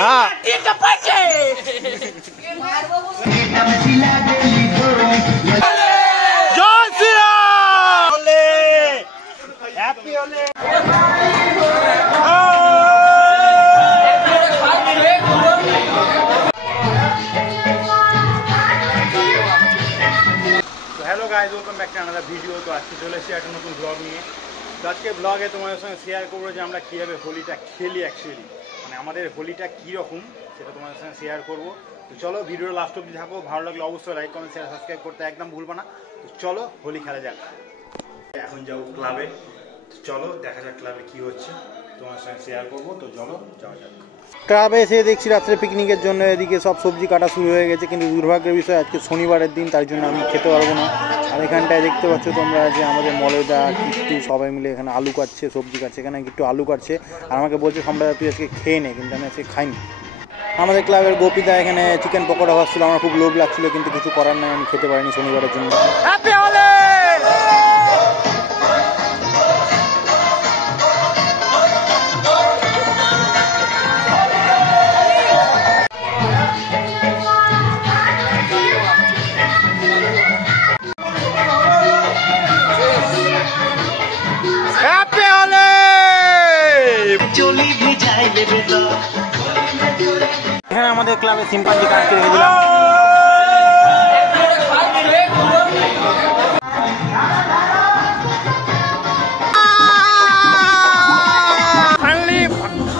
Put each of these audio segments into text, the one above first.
হ্যাঁ Jai Shriram happy Holi. Hello guys, welcome back to another video. তো আজকে চলে এসেছি একটা নতুন ব্লগ নিয়ে। তো আজকে ব্লগে তোমাদের সঙ্গে শেয়ার করবো যে আমরা কীভাবে হোলিটা খেলি অ্যাকচুয়ালি, মানে আমাদের হোলিটা কীরকম সেটা তোমাদের সঙ্গে শেয়ার করবো। তো চলো ভিডিওটা লাস্ট অবধি থাকো, ভালো লাগলে অবশ্যই লাইক কমেন্ট শেয়ার সাবস্ক্রাইব করতে একদম ভুলবো না। তো চলো হোলি খেলা যাক। এখন যাবো ক্লাবে, চলো দেখা যাক ক্লাবে কী হচ্ছে, তোমার সঙ্গে শেয়ার করবো। তো চলো যাওয়া যাক। ক্লাবে এসে দেখছি রাত্রে পিকনিকের জন্য এদিকে সব সবজি কাটা শুরু হয়ে গেছে, কিন্তু দুর্ভাগ্যের বিষয় আজকে শনিবারের দিন, তার জন্য আমি খেতে পারবো না। আর এখানটায় দেখতে পাচ্ছ তোমরা যে আমাদের মলয়দা কিট্টু সবাই মিলে এখানে আলু কাটছে, সবজি কাটছে, এখানে একটু আলু কাটছে আর আমাকে বলছে সম্রাট তুই আজকে খেয়ে নে, কিন্তু আমি আজকে খাইনি। আমাদের ক্লাবের গোপীদা এখানে চিকেন পকোড়া ভাবছিল, আমার খুব লোভ লাগছিল, কিন্তু কিছু করার নাই, আমি খেতে পারিনি শনিবারের জন্য। হ্যাপি হোলি। এখানে আমাদের ক্লাবে সিম্পাঞ্জি কাজ করে দিলাম।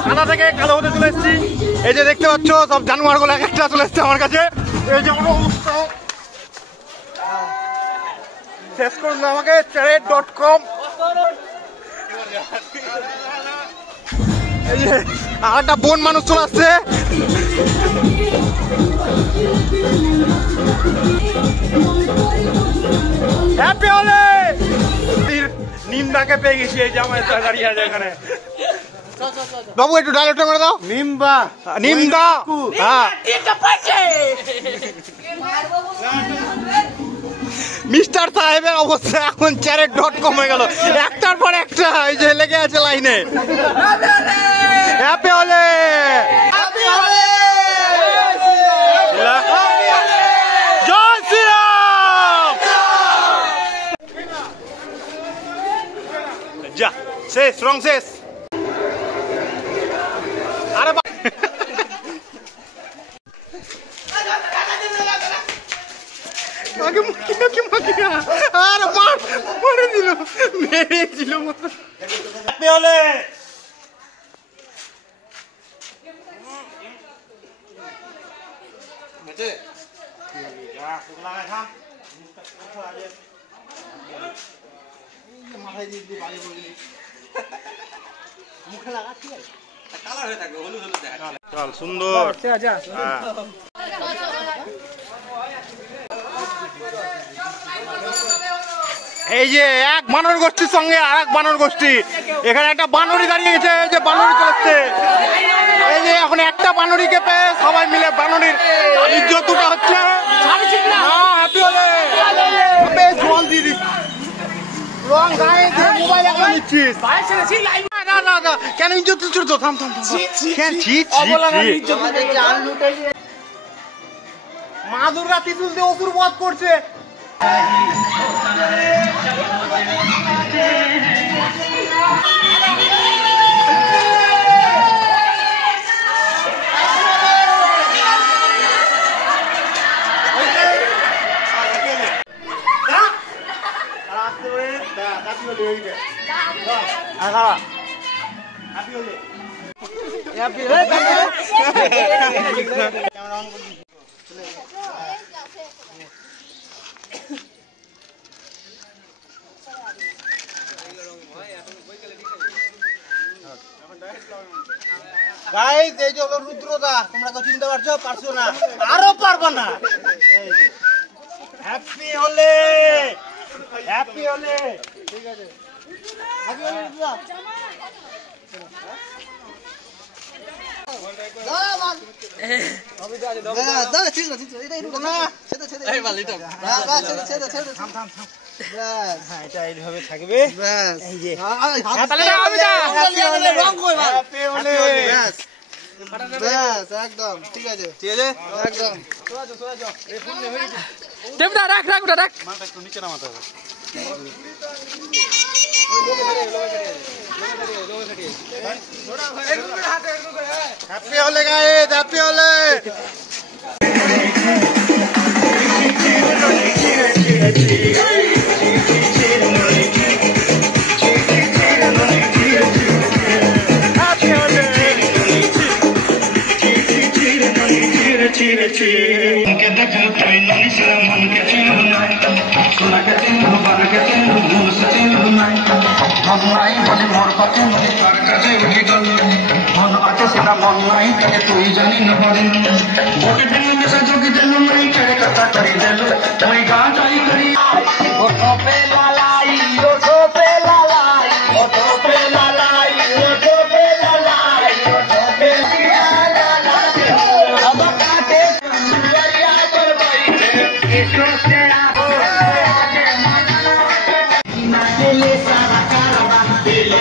সাদা থেকে কালো হতে চলে এসেছি। এই যে দেখতে পাচ্ছ সব জানোয়ার গুলো এক একটা চলে এসছে আমার কাছে। এই যে আমার অবস্থা শেষ করলো আমাকে charade.com। আর একটা বোন মানুষ চলে আসছে। হ্যাপি হোলি। নিমদাকে পেয়ে গেছি, এই যে আমার দাঁড়িয়ে আছে এখানে। বাবু একটু ডায়লগটা করে দাও। নিমদা নিমদা হ্যাঁ মিস্টার সাহেবের অবস্থা এখন charade.com হয়ে গেল, একটার পর একটা এই যে লেগে আছে লাইনে। হ্যাপি হোলি। জয় শ্রীরাম। যা শেষ রং শেষ। আরে মেরে দিল হ্যাপি হোলি। মাথায় দিয়ে বাড়ি বলি মুখে লাগাচ্ছি কালার হয়ে থাকবে, হলুদ হলুদ চল সুন্দর। এই যে এক বানর গোষ্ঠীর সঙ্গে আর এক বানর গোষ্ঠী, এখানে একটা বানরি দাঁড়িয়ে গেছে, এই যে বানরি চলছে। এই যে এখন একটা বানরিকে পেয়ে সবাই মিলে বানরির ইজ্জত উঠা হচ্ছে। হ্যাপি হোলি। জল দিয়ে দিস রং গায়ে মোবাইল এখন নিচ্ছিস। কেন ইজ্জত তুলছিস তো? থাম থাম মা দুর্গা ত্রিশূল দিয়ে অসুর বধ করছে। গাইস এই যে হলো রুদ্রদা, তোমরা তো চিনতে পারছো না, আরো পারবা না। হ্যাপি হোলি। হ্যাপি হোলি। ঠিক আছে হ্যাপি হোলি রুদ্রদা। এইভাবে থাকবে। ব্যাস একদম ঠিক আছে একদম দেবদা রাখ রাখ রাখ মালটা একটু নিচে নামাতে হবে। হ্যাপি হলে গাইস, হ্যাপি হলে। তুই জানি না পারি ওকে দিন যোগী দিল নাই কেড়ে কথা করি দিল তুই গাঁটাই করি ওঠো পে লালাই ওঠো পে লালাই ওঠো পে লালাই ওঠো পে লালাই ওঠো পে লালাই अब काटे दुनिया पर बैठे इसो से आपो दिले सारा कारवा दिले